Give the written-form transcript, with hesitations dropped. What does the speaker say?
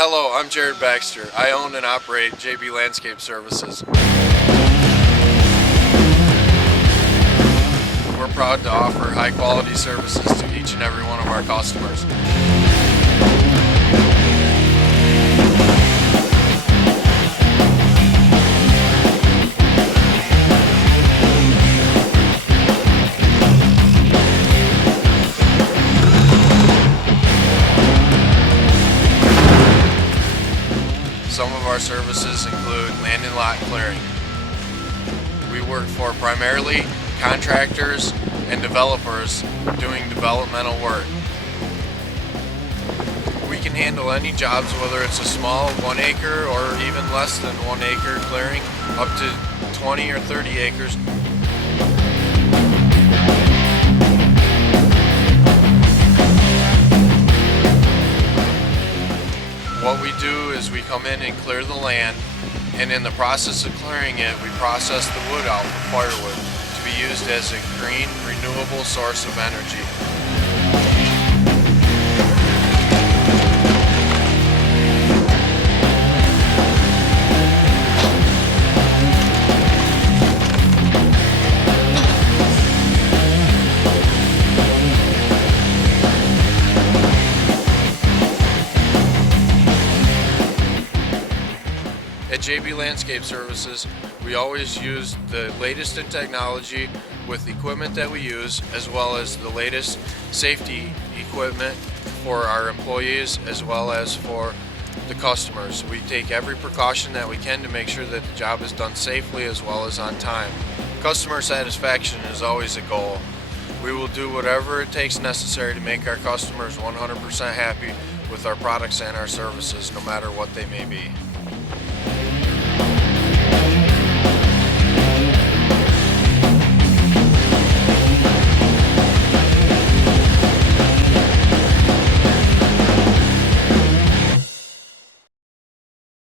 Hello, I'm Jared Baxter. I own and operate JB Landscape Services. We're proud to offer high quality services to each and every one of our customers. Some of our services include land and lot clearing. We work for primarily contractors and developers doing developmental work. We can handle any jobs, whether it's a small 1 acre or even less than 1 acre clearing, up to 20 or 30 acres. What we do is we come in and clear the land, and in the process of clearing it, we process the wood out for firewood to be used as a green, renewable source of energy. At JB Landscape Services, we always use the latest in technology with the equipment that we use, as well as the latest safety equipment for our employees as well as for the customers. We take every precaution that we can to make sure that the job is done safely as well as on time. Customer satisfaction is always a goal. We will do whatever it takes necessary to make our customers 100% happy with our products and our services, no matter what they may be.